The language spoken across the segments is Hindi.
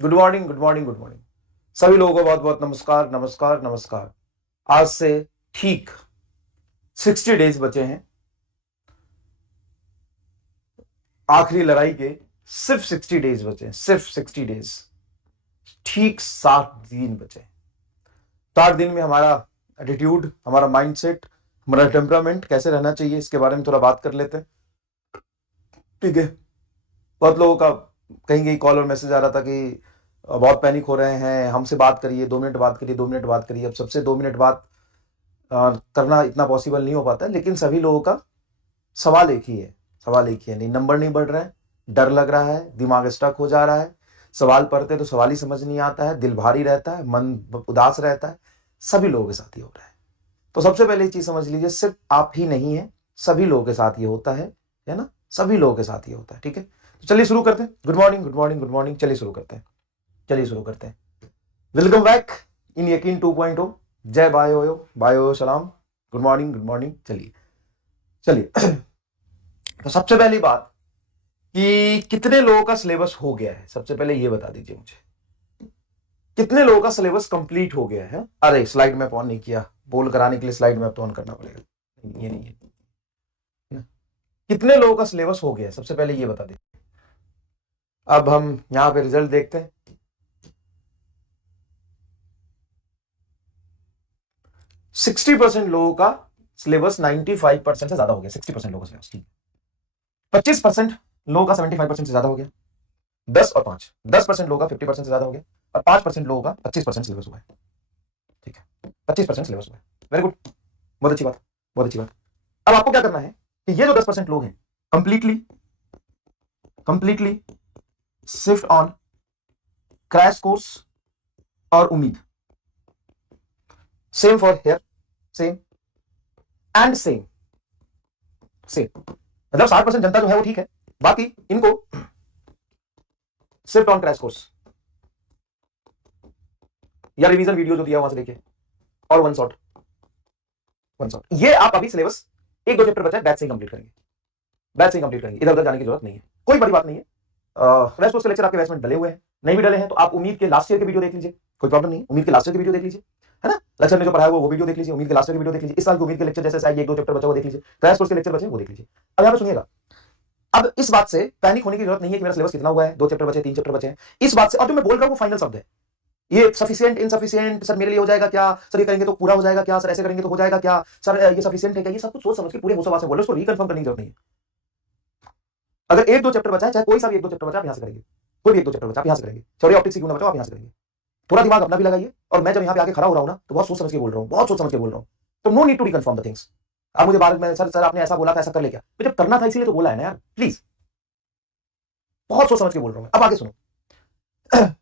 Good morning, good morning, good morning. सभी लोगों को बहुत बहुत नमस्कार, नमस्कार, नमस्कार। आज से ठीक 60 डेज बचे हैं आखिरी लड़ाई के। सिर्फ 60 डेज बचे हैं, सिर्फ 60 डेज। ठीक 7 दिन बचे हैं। 7 दिन में हमारा एटीट्यूड, हमारा माइंडसेट, हमारा टेम्परामेंट कैसे रहना चाहिए, इसके बारे में थोड़ा बात कर लेते हैं। ठीक है। बहुत लोगों का कहीं कहीं कॉल और मैसेज आ रहा था कि बहुत पैनिक हो रहे हैं, हमसे बात करिए, 2 मिनट बात करिए, 2 मिनट बात करिए। अब सबसे 2 मिनट बात करना इतना पॉसिबल नहीं हो पाता है, लेकिन सभी लोगों का सवाल एक ही है। सवाल एक ही है, नहीं नंबर नहीं बढ़ रहा है, डर लग रहा है, दिमाग स्टक हो जा रहा है, सवाल पढ़ते तो सवाल ही समझ नहीं आता है, दिल भारी रहता है, मन उदास रहता है। सभी लोगों के साथ ये हो रहा है। तो सबसे पहले ये चीज समझ लीजिए, सिर्फ आप ही नहीं है, सभी लोगों के साथ ये होता है ना। सभी लोगों के साथ ये होता है। ठीक है, तो चलिए शुरू करते हैं। Good morning, good morning, good morning. चलिए शुरू करते हैं, चलिए शुरू करते हैं। वेलकम बैक इन यकीन 2.0। जय बायो बायो सलाम। Good morning, good morning. चलिए चलिए तो सबसे पहली बात कि कितने लोगों का सिलेबस हो गया है, सबसे पहले ये बता दीजिए मुझे। कितने लोगों का सिलेबस कंप्लीट हो गया है? अरे स्लाइड मैप ऑन नहीं किया, बोल कराने के लिए स्लाइड मैप तो ऑन करना पड़ेगा। ये नहीं है ना? कितने लोगों का सिलेबस हो गया है, सबसे पहले ये बता दीजिए। अब हम यहां पे रिजल्ट देखते हैं। 60% लोगों का सिलेबस 95% से ज्यादा हो गया। 60% लोगों का सिलेबस, ठीक। 25% लोगों का 75% से ज्यादा हो गया। 10% लोगों का 50% से ज्यादा हो गया। और 5% लोगों का 25% सिलेबस हुआ है। ठीक है, 25% सिलेबस हुआ है। वेरी गुड, बहुत अच्छी बात, बहुत अच्छी बात। अब आपको क्या करना है कि ये जो 10% लोग हैं, completely completely shift on crash course और उम्मीद। Same for here, same and same same. मतलब 60% जनता जो है वो ठीक है, बाकी इनको शिफ्ट ऑन क्रैश कोर्स या रिवीजन वीडियो जो दिया वहां से देखिए, और वन शॉट। ये आप अभी सिलेबस 1-2 चैप्टर बचा है, बैच से ही कंप्लीट करेंगे, बैच से ही कंप्लीट करेंगे। इधर उधर जाने की जरूरत नहीं है, कोई बड़ी बात नहीं है। क्रैश कोर्स के लेक्चर आपके बैच में डले हुए हैं, नहीं भी डले हैं तो आप उम्मीद के लास्ट ईयर के वीडियो देख लीजिए, कोई प्रॉब्लम नहीं। उम्मीद के लास्ट ईयर के वीडियो देख लीजिए, है ना। लेक्चर में जो पढ़ाया वो वीडियो देख लीजिए, उम्मीद के लास्ट ईयर के वीडियो देख लीजिए। इस साल की उम्मीद के लेक्चर जैसे आएगी, 1-2 चैप्टर बचा वो देख लीजिए, क्रैश कोर्स के लेक्चर बचे वो देख लीजिए। अब यहाँ पे सुनिएगा, अब इस बात से पैनिक होने की जरूरत नहीं है कि मेरा सिलेबस कितना हुआ है, 2 चैप्टर बचे, 3 चैप्टर बचे हैं, इस बात से। और जो मैं बोल रहा हूं वो फाइनल शब्द है। ये सफिशिएंट इनसफिशिएंट, सर मेरे लिए हो जाएगा क्या, सर ये करेंगे तो पूरा हो जाएगा क्या, सर ऐसे करेंगे तो हो जाएगा क्या, सर ये सफिशिएंट है क्या, ये सब कुछ सोच समझ के पूरे मुसवा से बोलो, उसको रिकंफर्म करने की जरूरत नहीं है। अगर 1-2 चैप्टर बचा है, चाहे कोई सा भी 1-2 चैप्टर बचा, आप यहां से करेंगे। कोई भी 1-2 चैप्टर बचा आप यहां से करेंगे, थ्योरी ऑप्टिक्स क्यों ना बचा आप यहां से करेंगे। थोड़ा दिमाग अपना भी लगाइए, और मैं जब यहां पे आके खड़ा हो रहा हूं ना, तो बहुत सोच समझ के बोल रहा हूं, बहुत सोच समझ के बोल रहा हूं। तो no need to reconfirm the things. आप मुझे बाद में सर आपने ऐसा बोला था, ऐसा कर ले क्या, तो जब करना था इसीलिए तो बोला है ना यार, प्लीज। बहुत सोच समझ के बोल रहा हूं। अब आगे सुनो।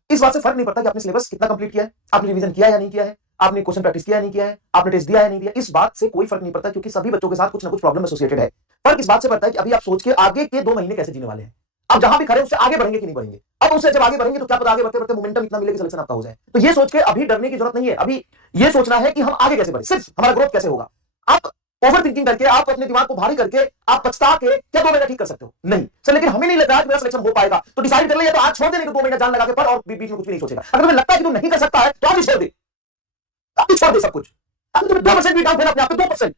इस बात से फर्क नहीं पड़ता कि आपने सिलेबस कितना कंप्लीट किया है, आपने रिवीजन किया या नहीं किया है, आपने क्वेश्चन प्रैक्टिस किया या नहीं किया है, आपने टेस्ट दिया या नहीं दिया, इस बात से कोई फर्क नहीं पड़ता, क्योंकि सभी बच्चों के साथ कुछ ना कुछ प्रॉब्लम एसोसिएटेड है। फर्क इस बात से पड़ता है कि अभी आप सोच के आगे के 2 महीने कैसे जीने वाले हैं। आप जहां भी खड़े उससे आगे बढ़ेंगे कि नहीं बढ़ेंगे। अब उससे जब आगे बढ़ेंगे तो क्या पता आगे बढ़ते बढ़ते मोमेंटम इतना मिले कि सिलेक्शन आपका हो जाए। तो ये सोच के अभी डरने की जरूरत नहीं है। अभी ये सोचना है कि हम आगे कैसे बढ़े, सिर्फ हमारा ग्रोथ कैसे होगा। आप ओवर थिंकिंग करके, आप अपने दिमाग को भारी करके, आप पछता के क्या 2 महीना ठीक कर सकते हो? नहीं सर, लेकिन हमें नहीं लगता कि मेरा सिलेक्शन हो पाएगा, तो डिसाइड कर ले, या तो आज छोड़ दे, नहीं तो 2 महीना जान लगा के पढ़ और बीच में कुछ भी नहीं सोचेगा। अगर तुम्हें लगता है कि तुम नहीं कर सकता है तो आज ही छोड़ दे, अब छोड़ दे सब कुछ। अगर तुम्हें 2% भी डाउट है अपने आप पे, 2%,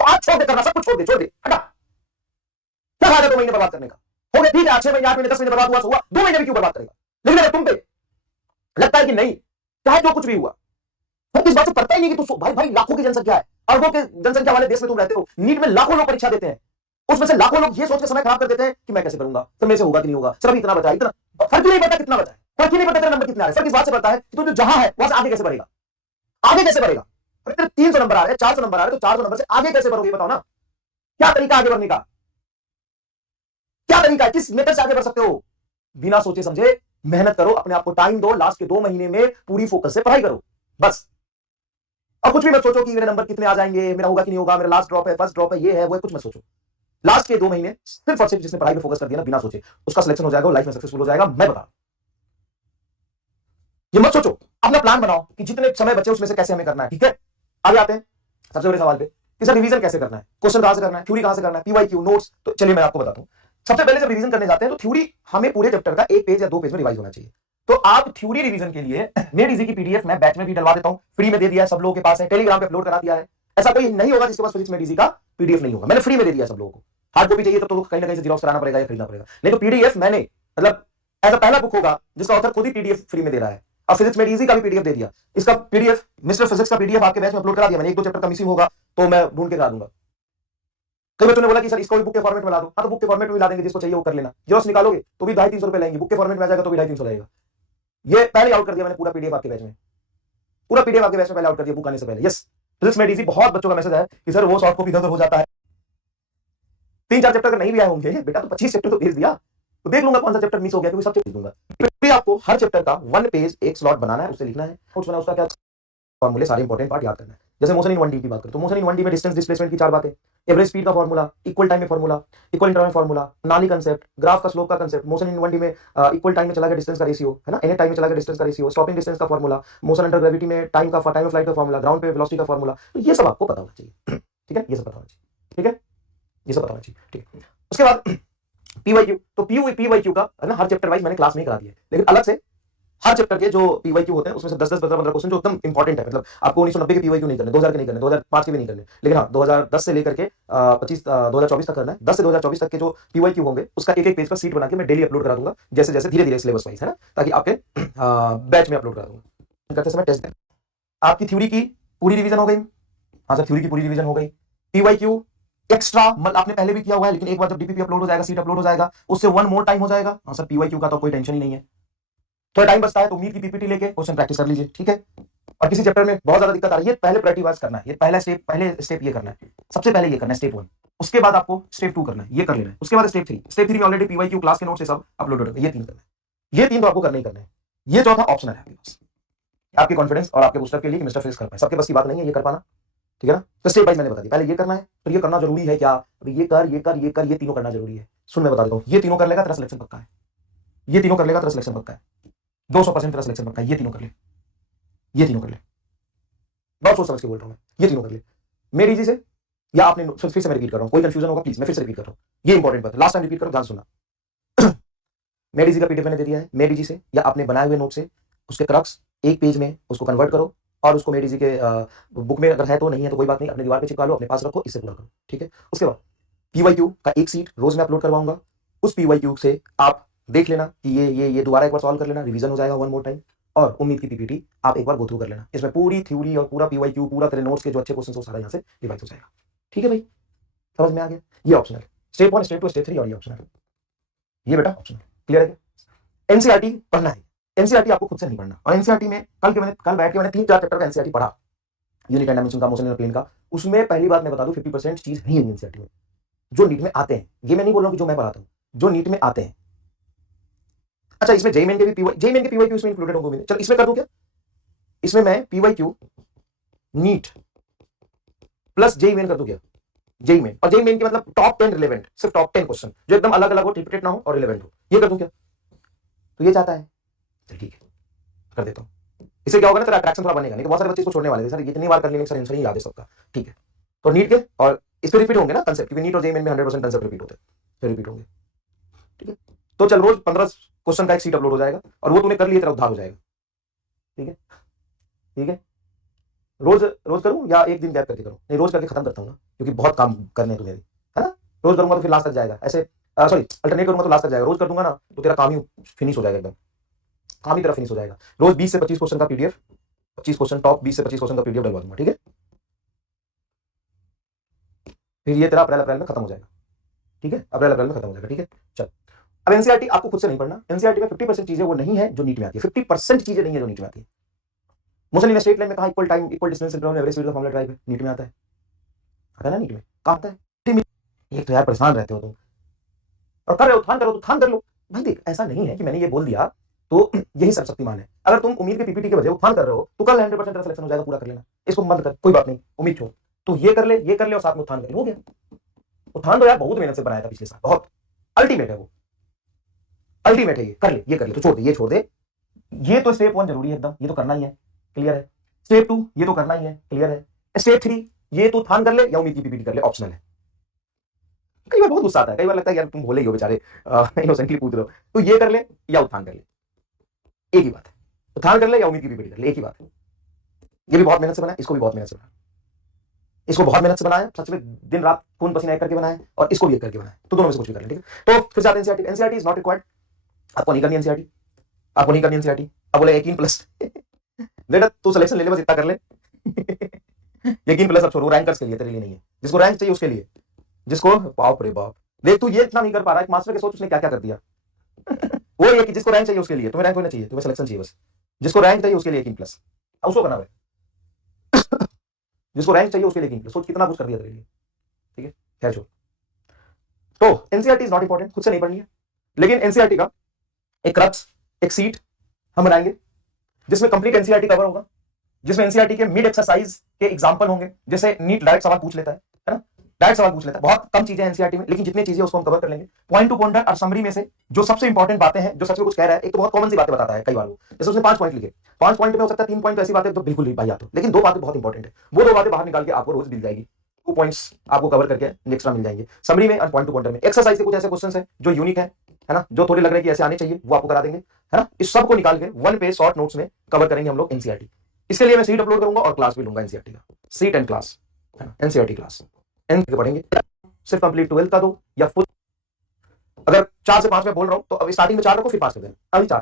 तो आज छोड़ दे करना, सब कुछ छोड़ दे, छोड़ दे, हटा। क्या फायदा 2 महीने बर्बाद करने का? हो गया ठीक है, 6 महीने, 8 महीने, 10 महीने बर्बाद हुआ, 2 महीने भी क्यों बर्बाद करेगा? लेकिन अगर तुम पे लगता है कि नहीं, चाहे जो कुछ भी हुआ, तो इस बात से पड़ता ही नहीं कि तू भाई लाखों की जनसंख्या है, अरबों के जनसंख्या वाले देश में तुम रहते हो, नीट में लाखों लोग परीक्षा देते हैं, उसमें से लाखों लोग ये सोच के समय खराब कर देते हैं कि मैं कैसे करूंगा, तो मेरे से होगा कि नहीं होगा, सर अभी इतना बचा, इतना फर्क ही नहीं पड़ता कितना बचा है, फर्क ही नहीं पड़ता तेरे नंबर कितने आ रहे हैं। फर्क इस बात से पड़ता है कि तू जो जहां है वहां से आगे कैसे बढ़ेगा, आगे कैसे बढ़ेगा। अरे तेरे 300 नंबर आ रहे हैं, 400 नंबर आ रहे हैं, तो 400 नंबर से आगे कैसे बढ़ोगे बताओ ना। क्या तरीका आगे बढ़ने का, क्या तरीका है, किस मेथड से आगे बढ़ सकते हो? बिना सोचे समझे मेहनत करो, अपने आप को टाइम दो, लास्ट के 2 महीने में पूरी फोकस से पढ़ाई करो, बस। और कुछ भी मत सोचो कि मेरे नंबर कितने आ जाएंगे, मेरा होगा कि नहीं होगा, मेरा लास्ट ड्रॉप है, फर्स्ट ड्रॉप है, ये है वो है, कुछ मत सोचो। लास्ट के 2 महीने सिर्फ और सिर्फ जिसने पढ़ाई पे फोकस कर दिया ना, बिना सोचे, उसका सिलेक्शन हो जाएगा, लाइफ में सक्सेसफुल हो जाएगा, मैं बता। ये मत सोचो, अपना प्लान बनाओ कि जितने समय बचे उसमें से कैसे हमें करना है। ठीक है, आगे आते हैं सबसे बड़े सवाल पे कि सर रिवीजन कैसे करना है, क्वेश्चन कहां से करना है, थ्योरी कहां से करना है, पीवाईक्यू नोट्स। तो चलिए मैं आपको बताता हूं। सबसे पहले जब रिवीजन करने जाते हैं तो थ्योरी हमें पूरे चैप्टर का 1 पेज या 2 पेज में रिवाइज होना चाहिए। तो आप थ्योरी रिवीजन के लिए मेड इजी की पीडीएफ मैं बैच में भी डलवा देता हूं, फ्री में दे दिया है, सब लोगों के पास है, टेलीग्राम पे अपलोड करा दिया है। ऐसा कोई नहीं होगा जिसके पास फिजिक्स मेड इजी का पीडीएफ नहीं होगा, मैंने फ्री में दे दिया सब लोगों को। हार्ड कॉपी चाहिए तो कहीं ना कहीं से जेरॉक्स कराना पड़ेगा या खरीदना पड़ेगा, नहीं तो पीडीएफ मैंने मतलब ऐसा पहला बुक होगा जिसका ऑथर खुद ही पीडीएफ फ्री में दे रहा है। अब फिजिक्स मेड इजी का भी पीडीएफ दे दिया, इसका पीडीएफ मिस्टर फिजिक्स का पीडीएफ आपके बैच में अपलोड करा दिया मैंने। एक दो चैप्टर का मिसिंग होगा तो मैं ढूंढ के करा दूंगा। कई बच्चों ने बोला कि सर इसको भी बुक के फॉर्मेट में ला दो, हाँ तो बुक के फॉर्मेट में ला देंगे, जिसको चाहिए वो कर लेना। जेरॉक्स निकालोगे तो भी 250-300 रुपए लेंगे, बुक के फॉर्मेट में आ जाएगा तो भी 250-300 लगेगा। ये पहले आउट कर दिया मैंने पूरा पीडीएफ आपके बैच में, पूरा पीडीएफ आपके बैच में पहले आउट कर दिया बुक आने से पहले। Yes, physics made easy. बहुत बच्चों का मैसेज है कि सर वो सॉफ्ट कॉपी इधर हो जाता है, 3-4 चैप्टर का नहीं भी आए होंगे बेटा, तो 25 चैप्टर तो भेज दिया, तो देख लूंगा कौन सा चैप्टर मिस हो गया, क्योंकि सब चैप्टर दूंगा। फिर आपको हर चैप्टर का 1 पेज एक स्लॉट बनाना है, उससे लिखना है, उसका क्या फॉर्मूले, सारे इंपॉर्टेंट पार्ट याद करना है। जैसे मोशन इन 1D की बात करें तो मोशन इन 1D में डिस्टेंस डिस्प्लेसमेंट की 4 बातें, एवरेज स्पीड का फॉर्मूला, इक्वल टाइम में फॉर्मूला, इक्वल इंटरवल फॉर्मूला, नाली कंसेप्ट, ग्राफ का स्लोप का कंसेप्ट, मोशन इन 1D में इक्वल टाइम में चला गया डिस्टेंस का रेशियो है ना, एनी टाइम में चला गया डिस्टेंस का रेशियो, स्टॉपिंग डिस्टेंस का फॉर्मूला, मोशन अंडर ग्रेविटी में टाइम ऑफ फ्लाइट का फॉर्मूला, ग्राउंड पे वेलोसिटी का फॉर्मूला, तो ये सब आपको पता होना चाहिए। ठीक है, ये सब पता होना चाहिए। ठीक है, ये सब पता होना चाहिए। ठीक है, उसके बाद पीवाईक्यू, तो पीवाईक्यू का है ना हर चैप्टर वाइज मैंने क्लास में करा दिया है, लेकिन अलग से हर चैप्टर के जो पीवाईक्यू होते हैं उसमें से 10-10, 15-15 क्वेश्चन जो एकदम इंपॉर्टेंट है, मतलब आपको 1990 के पीवाईक्यू नहीं करने, 2000 के नहीं करने, 2005 के भी नहीं करने, लेकिन हाँ 2010 से लेकर के 2024 तक करना है। 10 से 2024 तक के जो पीवाईक्यू होंगे उसका एक पेज पर सीट बना के मैं डेली अपलोड करा दूंगा, जैसे जैसे धीरे धीरे सिलेबस वाइज है ना, ताकि आपके बैच में अपलोड करा दूंगा। करते समय टेस्ट दें, आपकी थ्योरी की पूरी रिवीजन हो गई। हाँ सर, थ्योरी की पूरी रिवीजन हो गई। पीवाईक्यू एक्स्ट्रा मतलब आपने पहले भी किया हुआ है, लेकिन एक बार जब डीपीपी अपलोड हो जाएगा, सीट अपलोड हो जाएगा, उससे 1 मोर टाइम हो जाएगा। हाँ सर, पीवाईक्यू का तो कोई टेंशन ही नहीं है, थोड़ा टाइम बचता है तो उम्मीद की पीपीटी लेके क्वेश्चन प्रैक्टिस कर लीजिए। ठीक है, और किसी चैप्टर में बहुत ज्यादा दिक्कत आ रही है, पहले प्रायोरिटी वाइज करना है, ये पहले स्टेप ये करना है, सबसे पहले ये करना है स्टेप 1, उसके बाद आपको स्टेप 2 करना है, ये कर लेना है, उसके बाद स्टेप 3 में ऑलरेडी पीवाईक्यू क्लास के नोट से सब अपलोड हो गए, ये 3 करना है, ये 3 तो आपको करना ही करना है। ये चौथा ऑप्शनल है आपके पास, आपके कॉन्फिडेंस और आपके बूस्टअप के लिए कि मिस्टर फिजिक्स कर पाए, सबके बस की बात नहीं है ये कर पाना। ठीक है ना, तो स्टेप वाइज मैंने बता दी, पहले ये करना है, फिर ये करना जरूरी है क्या, अभी ये कर ये कर ये कर, ये तीनों करना जरूरी है। सुन मैं बता देता हूँ, ये तीनों कर लेगा तेरा सिलेक्शन पक्का है, ये तीनों कर लेगा तेरा सिलेक्शन पक्का है, 200% तेरा सिलेक्शन पक्का है। ये तीनों कर ले, ये तीनों कर ले, बहुत सोच समझ के बोल रहा हूँ मैं, ये तीनों कर ले मेरी इजी से, या आपने फिर से मैं रिपीट कर रहा हूँ, कोई कंफ्यूजन होगा प्लीज मैं फिर से रिपीट कर रहा हूँ, ये इंपॉर्टेंट बात है, लास्ट टाइम रिपीट करो, ध्यान सुनना। मेड इजी का पीडीएफ मैंने दे दिया है, मेड इजी से या अपने बनाए हुए नोट से उसके क्रक्स एक पेज में उसको कन्वर्ट करो और उसको मेड इजी के बुक में अगर है तो, नहीं है तो कोई बात नहीं, अपने दीवार पे चिपका लो, अपने पास रखो, इससे पूरा करो। ठीक है, उसके बाद पीवाईक्यू का एक सीट रोज मैं अपलोड करवाऊंगा, उस पीवाईक्यू से आप देख लेना कि ये दोबारा एक बार सॉल्व कर लेना, रिवीजन हो जाएगा 1 मोर टाइम, और उम्मीद की पीपीटी आप एक बार गो थ्रू कर लेना, इसमें पूरी थ्योरी और पूरा पीवाईक्यू, पूरा तेरे नोट्स के जो अच्छे क्वेश्चन हो सारा यहाँ से रिवाइज हो जाएगा। ठीक है भाई, समझ में आ गया? ये ऑप्शनल, स्टेप 1, स्टेप 2, स्टेप 3 और ये ऑप्शनल, ये बेटा ऑप्शनल, क्लियर है? एनसीईआरटी पढ़ना है, एनसीईआरटी आपको खुद से नहीं पढ़ना, और एनसीईआरटी में कल बैठ के मैंने 3-4 चैप्टर का एनसीईआरटी पढ़ा, यूनिट एंड डायमेंशन का, मोशन इन प्लेन का, उसमें पहली बात मैं बता दूं 50% चीज नहीं है एनसीईआरटी में, जो नीट में आते हैं, ये मैं नहीं बोल रहा हूं कि जो मैं पढ़ाता हूं, जो नीट में आते हैं। अच्छा, इसमें जेईमेन के पीवाईक्यू इसमें इंक्लूडेड होंगे, चल इसमें कर दूं क्या, इसमें मैं पीवाईक्यू नीट प्लस जेईमेन कर दूं क्या, जेईमेन, और जेईमेन के मतलब टॉप 10 रिलेवेंट, सिर्फ टॉप 10 क्वेश्चन जो एकदम अलग अलग हो, रिपीटेड ना हो और रिलेवेंट हो, ये कर दूं क्या? तो ये चाहता है, चल ठीक है कर देता हूं, इससे क्या होगा ना तेरा अट्रैक्शन थोड़ा बनेगा, नहीं तो बहुत सारे बच्चे इसको छोड़ने वाले थे, सर इतनी बार कर लेंगे सर आंसर नहीं याद है सबका। ठीक है, तो नीट के और इस पे रिपीट होंगे ना कंसेप्ट, क्योंकि नीट और जेईमेन में 100% कंसेप्ट रिपीट होते हैं, फिर रिपीट होंगे। ठीक है, तो चल रोज 15 क्वेश्चन का एक सीट अपलोड हो जाएगा, और वो तूने कर लिया तेरा उद्धार हो जाएगा। ठीक है, ठीक है, रोज रोज करूं या एक दिन गैप करके करूं? नहीं, रोज करके खत्म करता हूं ना, क्योंकि बहुत काम करने हैं तुम्हें, है ना, रोज करूंगा तो फिर लास्ट तक जाएगा, ऐसे सॉरी अल्टरनेट करूंगा तो लास्ट तक जाएगा, रोज कर दूंगा ना तो तेरा काम ही फिनिश हो जाएगा, एकदम काम ही तेरा फिनिश हो जाएगा। रोज 20 से 25 क्वेश्चन का पीडीएफ, 25 क्वेश्चन टॉप 20 से 25 क्वेश्चन का पीडीएफ डलवा दूंगा। ठीक है, फिर ये तेरा अप्रैल में खत्म हो जाएगा। ठीक है, अप्रैल में खत्म हो जाएगा। ठीक है, चल अब एनसीईआरटी आपको खुद से नहीं पढ़ना, एनसीईआरटी में 50% चीजें वो नहीं है जो नीट में आती है, 50% चीजें नहीं है जो नीट में आती है। मोशन इन स्ट्रेट लाइन में कहा equal time, equal distance, interval, average speed का फॉर्मूला ड्राइव नीट में आता है, आता है ना नीट में, कहाँ आता है? एक तो यार परेशान रहते हो तुम, और कर रहे हो थान करो तो थान कर लो भाई, देख ऐसा नहीं है कि मैंने ये बोल दिया तो यही सर्वशक्तिमान है, अगर तुम उम्मीद के पीपीटी के बजाय उत्थान कर रहे हो तो कल 100% तेरा सिलेक्शन हो जाएगा, पूरा कर लेना, इसको बंद कर, कोई बात नहीं, उम्मीद छोड़, तो ये कर ले और साथ में उत्थान कर ले, हो गया। उत्थान तो यार बहुत मेहनत से बनाया था पिछले साल, बहुत अल्टीमेट है वो, अल्टीमेट है ये, कर ले, ये कर ले, तो छोड़ दे, ये छोड़ दे, ये तो स्टेप 1 जरूरी है एकदम, ये तो करना ही है, क्लियर है। स्टेप 2 ये तो करना ही है, क्लियर है। स्टेप 3 ये तो उत्थान कर ले या उम्मीद की पीपीटी कर ले, ऑप्शनल है। कई बार बहुत गुस्सा आता है, कई बार लगता है यार तुम बोले ही हो बेचारे, इनोसेंटली पूछ रहे हो, तो ये कर ले या उत्थान कर ले, एक ही बात है, उत्थान कर ले या उम्मीद की पीढ़ी कर ले, एक ही बात है। ये भी बहुत मेहनत से बना है, इसको भी बहुत मेहनत से बनाया, इसको बहुत मेहनत से बनाया, सच में दिन रात खून पसीना एक करके बनाया, और इसको भी एक करके बनाया, तो दोनों में से कुछ भी कर लें, ठीक है। तो फिर से आते हैं NCERT. NCERT is not required, आपको नहीं करनी एनसीईआरटी, आपको नहीं करनी एनसीईआरटी। अब बोले यकीन प्लस बेटा तू सिलेक्शन ले ले, बस इतना कर ले यकीन प्लस अब छोड़, वो रैंकर्स के लिए, तेरे लिए नहीं है। जिसको रैंक चाहिए उसके लिए, जिसको बाप रे बाप, देख तू ये इतना नहीं कर पा रहा है, मास्टर के सोच उसने क्या क्या कर दिया वो ये कि जिसको रैंक चाहिए उसके लिए, तुम्हें रैंक होना चाहिए, तुम्हें सिलेक्शन चाहिए, बस जिसको रैंक चाहिए उसके लिए यकीन प्लस, अब उसको करना है जिसको रैंक चाहिए उसके लिए यकीन प्लस, सोच कितना कुछ कर दिया तेरे लिए, ठीक है। खैर छोड़, तो एनसीईआरटी इज नॉट इंपॉर्टेंट, खुद से नहीं पढ़नी है, लेकिन एनसीईआरटी का एक क्रक्स, एक सीट हम बनाएंगे जिसमें कंप्लीट एनसीईआरटी कवर होगा, जिसमें एनसीईआरटी के मिड एक्सरसाइज के एग्जांपल होंगे, जैसे नीट डायरेक्ट सवाल पूछ लेता है ना, डायरेक्ट सवाल पूछ लेता है, बहुत कम चीजें एनसीईआरटी में, लेकिन जितनी चीजें उसको हम कवर कर लेंगे, पॉइंट टू पॉइंटर और समरी में से जो सबसे इंपॉर्टेंट बातें हैं, जो सच में कुछ कह रहा है, एक तो बहुत कॉमन सी बातें बताता है कई बार वो, जैसे उसने 5 पॉइंट लिखे, 5 पॉइंट में हो सकता है 3 पॉइंट ऐसी बातें तो बिल्कुल नहीं भाई आते, लेकिन 2 बातें बहुत इंपॉर्टेंट है, वो 2 बातें बाहर निकाल के आपको रोज मिल जाएगी, 2 पॉइंट्स आपको कवर करके एक्स्ट्रा मिल जाएंगे समरी में और पॉइंट टू पॉइंटर में। एक्सरसाइज के कुछ ऐसे क्वेश्चन है जो यूनिक है ना, जो थोड़े लग रहे हैं कि ऐसे आने चाहिए, वो आपको करा देंगे, है ना। इस सब को निकाल के 1 पेज शॉर्ट नोट्स में कवर करेंगे हम लोग एनसीईआरटी। इसके लिए मैं सीट अपलोड करूंगा और क्लास भी लूंगा एनसीईआरटी का, सीट एंड क्लास, है ना, एनसीईआरटी क्लास एन के पढ़ेंगे, सिर्फ कंप्लीट 12th का दो या फुल, अगर 4 से 5 में बोल रहा हूं तो अब स्टार्टिंग में 4 रखो फिर 5 कर देना, अभी 4